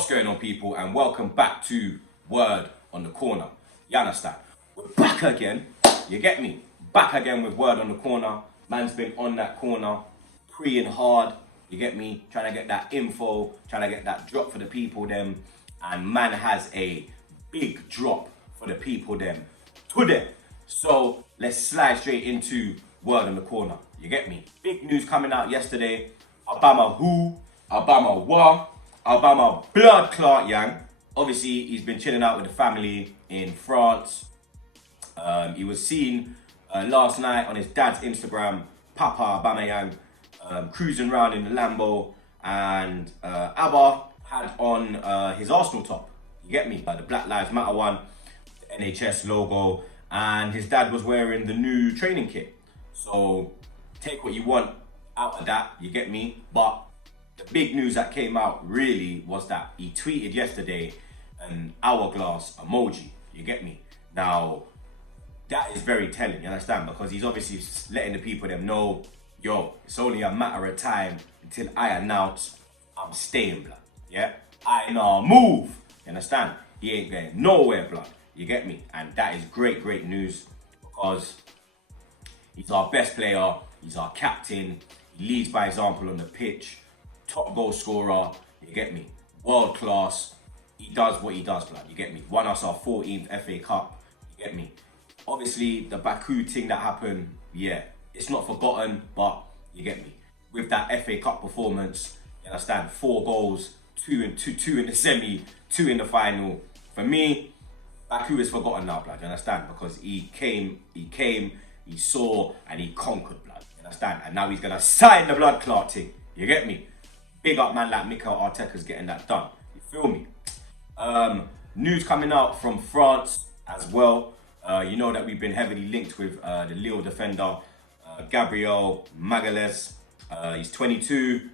What's going on, people, and welcome back to Word on the Corner. You understand? We're back again. You get me? Back again with Word on the Corner. Man's been on that corner, preying hard. You get me? Trying to get that info, trying to get that drop for the people them. And man has a big drop for the people them today. So let's slide straight into Word on the Corner. You get me? Big news coming out yesterday. Aubameyang, blood clot Yang. Obviously, he's been chilling out with the family in France. He was seen last night on his dad's Instagram, Papa Aubameyang, cruising around in the Lambo, and Auba had on his Arsenal top. You get me? The Black Lives Matter one, the NHS logo, and his dad was wearing the new training kit. So take what you want out of that, you get me? But the big news that came out really was that he tweeted yesterday an hourglass emoji, you get me? Now, that is very telling, you understand? Because he's obviously letting the people them know, yo, it's only a matter of time until I announce I'm staying, blood, yeah? I now move, you understand? He ain't going nowhere, blood, you get me? And that is great, great news because he's our best player, he's our captain, he leads by example on the pitch, top goal scorer, you get me? World class, he does what he does, blood, you get me? Won us our 14th FA Cup, you get me? Obviously, the Baku thing that happened, yeah, it's not forgotten, but you get me? With that FA Cup performance, you understand? 4 goals, two in the semi, 2 in the final. For me, Baku is forgotten now, blood, you understand? Because he came, he saw, and he conquered, blood, you understand? And now he's gonna sign the blood clot thing, you get me? Big up man like Mikel Arteta's getting that done, you feel me? News coming out from France as well. You know that we've been heavily linked with the Lille defender, Gabriel Magalhães. He's 22.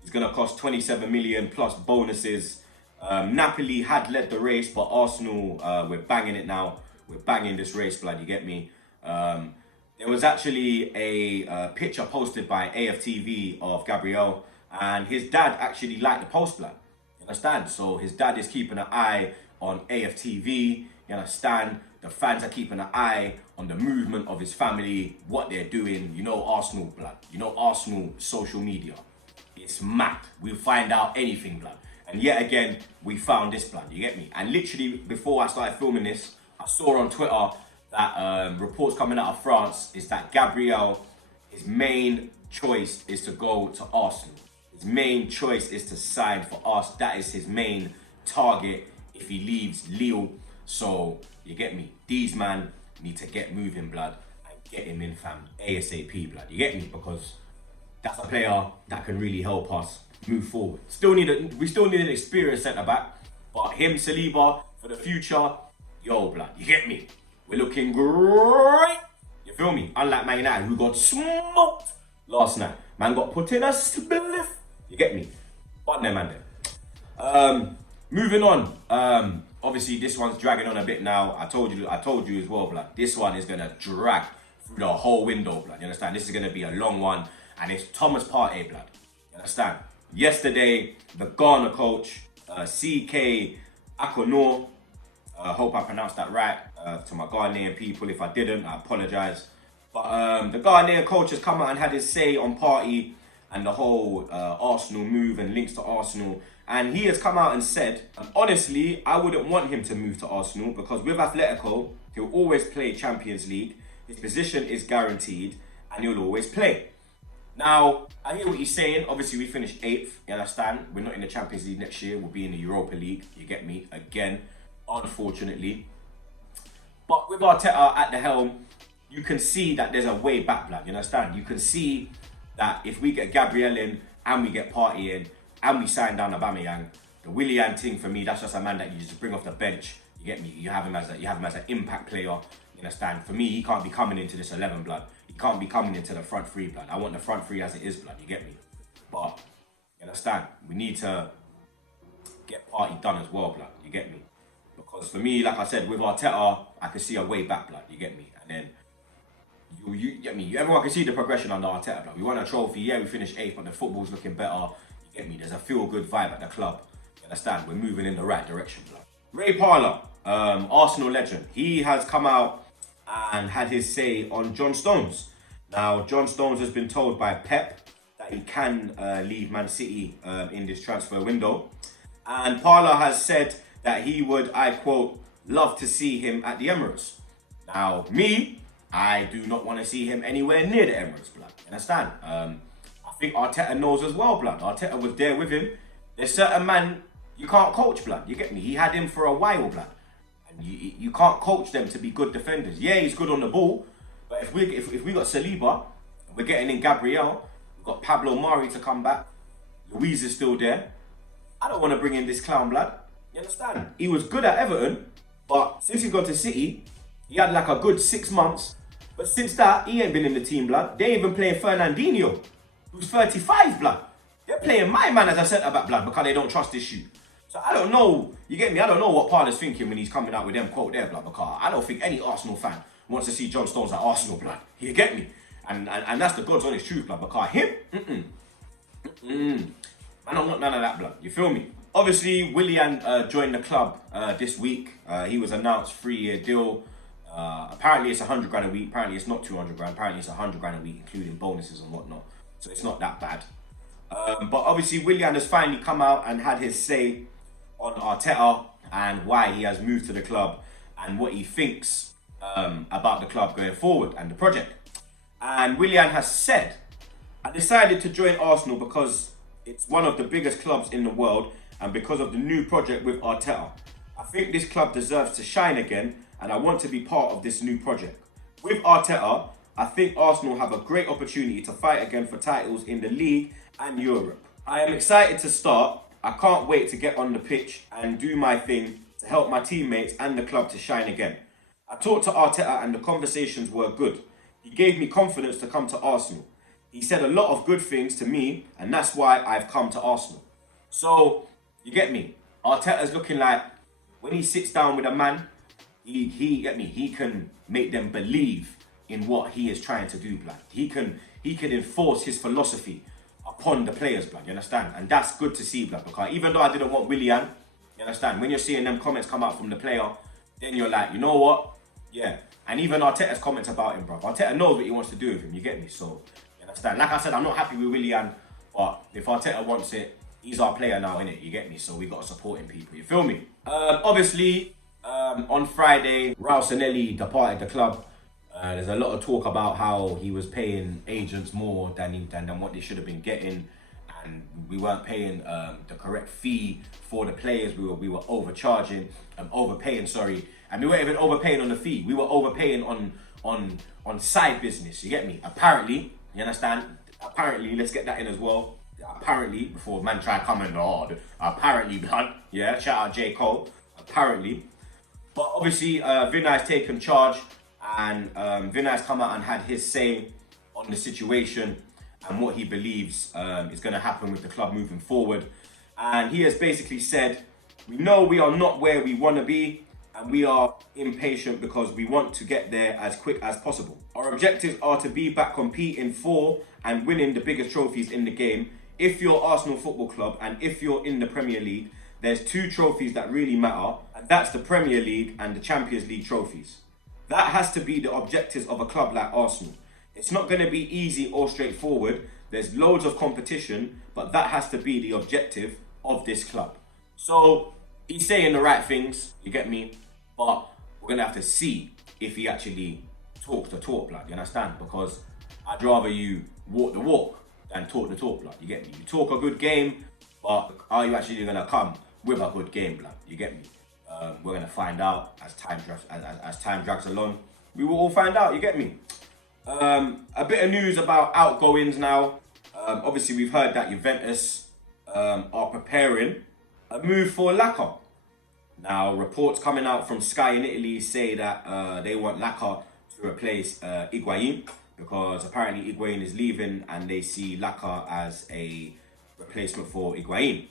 He's going to cost 27 million plus bonuses. Napoli had led the race, but Arsenal, we're banging it now. We're banging this race, blood, you get me? There was actually a picture posted by AFTV of Gabriel, and his dad actually liked the post, blood. You understand? So his dad is keeping an eye on AFTV, you understand? The fans are keeping an eye on the movement of his family, what they're doing. You know Arsenal, blood. You know Arsenal social media. It's mad. We'll find out anything, blood. And yet again, we found this, blood. You get me? And literally, before I started filming this, I saw on Twitter that reports coming out of France is that Gabriel, his main choice is to go to Arsenal. His main choice is to sign for us. That is his main target if he leaves Lille. So, you get me? These man need to get moving, blood, and get him in, fam, ASAP, blood. You get me? Because that's a player that can really help us move forward. We still need an experienced centre back, but him, Saliba, for the future, yo, blood, you get me? We're looking great. You feel me? Unlike Man United, who got smoked last night. Man got put in a spliff. You get me? But no, man, there. Moving on. Obviously, this one's dragging on a bit now. I told you as well, blood. This one is gonna drag through the whole window, blood. You understand? This is gonna be a long one, and it's Thomas Partey, blood. You understand? Yesterday, the Ghana coach, CK Akonor, hope I pronounced that right. To my Ghanaian people, if I didn't, I apologize. But the Ghanaian coach has come out and had his say on Partey and the whole Arsenal move and links to Arsenal. And he has come out and said, honestly, I wouldn't want him to move to Arsenal because with Atletico, he'll always play Champions League. His position is guaranteed and he'll always play. Now, I hear what he's saying. Obviously, we finished 8th, you understand? We're not in the Champions League next year. We'll be in the Europa League, you get me? Again, unfortunately. But with Arteta at the helm, you can see that there's a way back, blood, you understand? You can see that if we get Gabriel in and we get Partey in, and we signed down Aubameyang, the Willian thing for me, that's just a man that you just bring off the bench. You get me? You have him as an impact player. You understand? For me, he can't be coming into this 11, blood. He can't be coming into the front 3, blood. I want the front 3 as it is, blood. You get me? But you understand? We need to get Partey done as well, blood. You get me? Because for me, like I said, with Arteta, I can see a way back, blood. You get me? And then you get me? Everyone can see the progression under Arteta, blood. We won a trophy. Yeah, we finished 8th, but the football's looking better. Get me? There's a feel-good vibe at the club. You Understand? We're moving in the right direction, blood. Ray Parlour, Arsenal legend, he has come out and had his say on John Stones. Now, John Stones has been told by Pep that he can leave Man City in this transfer window. And Parlour has said that he would, I quote, love to see him at the Emirates. Now, me, I do not want to see him anywhere near the Emirates, blood. You understand? I think Arteta knows as well, blood. Arteta was there with him. There's certain man you can't coach, blood. You get me? He had him for a while, blood. And you can't coach them to be good defenders. Yeah, he's good on the ball, but if we got Saliba, we're getting in Gabriel, we've got Pablo Mari to come back, Luiz is still there. I don't want to bring in this clown, blood. You understand? He was good at Everton, but since he's gone to City, he had like a good 6 months. But since that, he ain't been in the team, blood. They ain't even playing Fernandinho, who's 35, blood. They're playing my man as a centre-back, blood, because they don't trust this shoe. So I don't know, you get me? I don't know what Parlour's thinking when he's coming out with them quote there, blood, because I don't think any Arsenal fan wants to see John Stones at Arsenal, blood. You get me? And that's the God's honest truth, blood, because him, man, I'm not none of that, blood. You feel me? Obviously, Willian joined the club this week. He was announced 3-year deal. Apparently it's 100 grand a week. Apparently it's not 200 grand. Apparently it's 100 grand a week, including bonuses and whatnot. So it's not that bad. But obviously, Willian has finally come out and had his say on Arteta and why he has moved to the club and what he thinks about the club going forward and the project. And Willian has said, I decided to join Arsenal because it's one of the biggest clubs in the world and because of the new project with Arteta. I think this club deserves to shine again and I want to be part of this new project. With Arteta, I think Arsenal have a great opportunity to fight again for titles in the league and Europe. I am excited to start. I can't wait to get on the pitch and do my thing to help my teammates and the club to shine again. I talked to Arteta and the conversations were good. He gave me confidence to come to Arsenal. He said a lot of good things to me and that's why I've come to Arsenal. So, you get me? Arteta's looking like when he sits down with a man, he can make them believe in what he is trying to do, blood. He can enforce his philosophy upon the players, blood, you understand? And that's good to see, blood, because even though I didn't want Willian, you understand, when you're seeing them comments come out from the player, then you're like, you know what? Yeah. And even Arteta's comments about him, bro. Arteta knows what he wants to do with him, you get me? So, you understand? Like I said, I'm not happy with Willian, but if Arteta wants it, he's our player now, innit? You get me? So we got to support him, people. You feel me? Obviously, on Friday, Sanllehi departed the club. There's a lot of talk about how he was paying agents more than what they should have been getting, and we weren't paying the correct fee for the players. We were overcharging, overpaying. Sorry, and we weren't even overpaying on the fee. We were overpaying on side business. You get me? Apparently, you understand? Apparently, let's get that in as well. Apparently, before man try coming hard. Apparently, blood. Yeah, shout out J. Cole. Apparently, but obviously, Vinai's taken charge. And Vinai's come out and had his say on the situation and what he believes is going to happen with the club moving forward. And he has basically said, we know we are not where we want to be and we are impatient because we want to get there as quick as possible. Our objectives are to be back competing for and winning the biggest trophies in the game. If you're Arsenal Football Club and if you're in the Premier League, there's 2 trophies that really matter, and that's the Premier League and the Champions League trophies. That has to be the objectives of a club like Arsenal. It's not going to be easy or straightforward. There's loads of competition, but that has to be the objective of this club. So he's saying the right things, you get me? But we're going to have to see if he actually talks the talk, blood, you understand? Because I'd rather you walk the walk than talk the talk, blood, you get me? You talk a good game, but are you actually going to come with a good game, blood, you get me? We're going to find out as time drags along. We will all find out, you get me? A bit of news about outgoings now. Obviously, we've heard that Juventus are preparing a move for Laka. Now, reports coming out from Sky in Italy say that they want Laka to replace Higuain because apparently Higuain is leaving and they see Laka as a replacement for Higuain.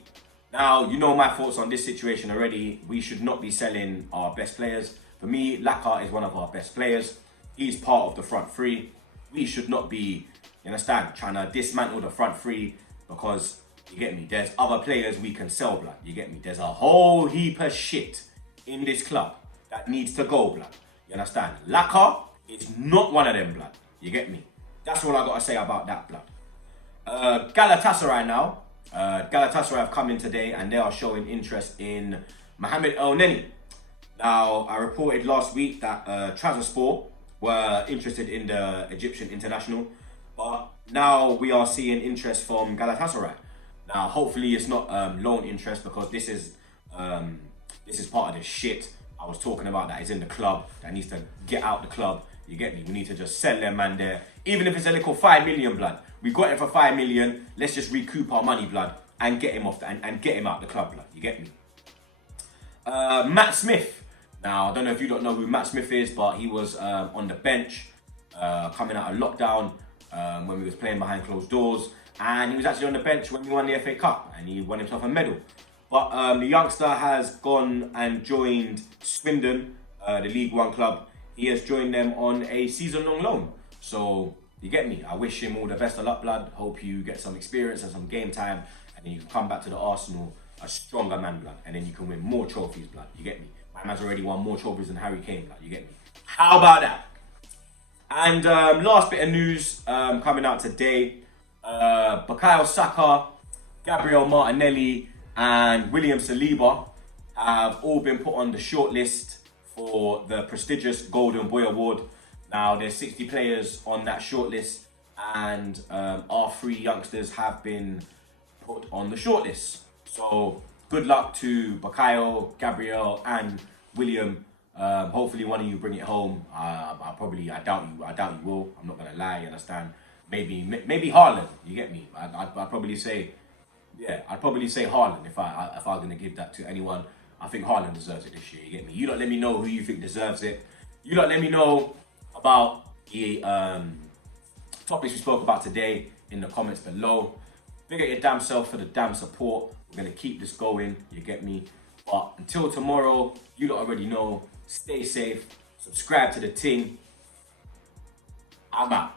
Now, you know my thoughts on this situation already. We should not be selling our best players. For me, Laka is one of our best players. He's part of the front three. We should not be, you understand, trying to dismantle the front three because You get me? There's other players we can sell, blood. You get me? There's a whole heap of shit in this club that needs to go, blood. You understand? Laka is not one of them, blood. You get me? That's all I got to say about that, blood. Galatasaray now. Galatasaray have come in today and they are showing interest in Mohamed El Neni. Now, I reported last week that Trabzonspor were interested in the Egyptian international, but now we are seeing interest from Galatasaray. Now, hopefully it's not loan interest, because this is part of the shit I was talking about that is in the club, that needs to get out the club. You get me? We need to just sell them, man, there. Even if it's a little 5 million, blood. We got him for 5 million. Let's just recoup our money, blood, and get him off and get him out the club, blood. You get me? Matt Smith. Now, I don't know if you don't know who Matt Smith is, but he was on the bench coming out of lockdown when we was playing behind closed doors. And he was actually on the bench when we won the FA Cup, and he won himself a medal. But the youngster has gone and joined Swindon, the League One club. He has joined them on a season-long loan. So, you get me? I wish him all the best of luck, blood. Hope you get some experience and some game time, and then you can come back to the Arsenal a stronger man, blood. And then you can win more trophies, blood. You get me? My man's already won more trophies than Harry Kane, blood. You get me? How about that? And last bit of news coming out today. Bukayo Saka, Gabriel Martinelli, and William Saliba have all been put on the shortlist for the prestigious Golden Boy Award. Now, there's 60 players on that shortlist, and our 3 youngsters have been put on the shortlist. So, good luck to Bukayo, Gabriel, and William. Hopefully, one of you bring it home. I doubt you will. I'm not gonna lie. You understand? Maybe Haaland. You get me? I'd probably say, yeah, I'd probably say Haaland if I was gonna give that to anyone. I think Haaland deserves it this year. You get me? You don't let me know who you think deserves it. You don't let me know about the topics we spoke about today in the comments below. Big up your damn self for the damn support. We're gonna keep this going. You get me? But until tomorrow, you lot already know. Stay safe. Subscribe to the ting. I'm out.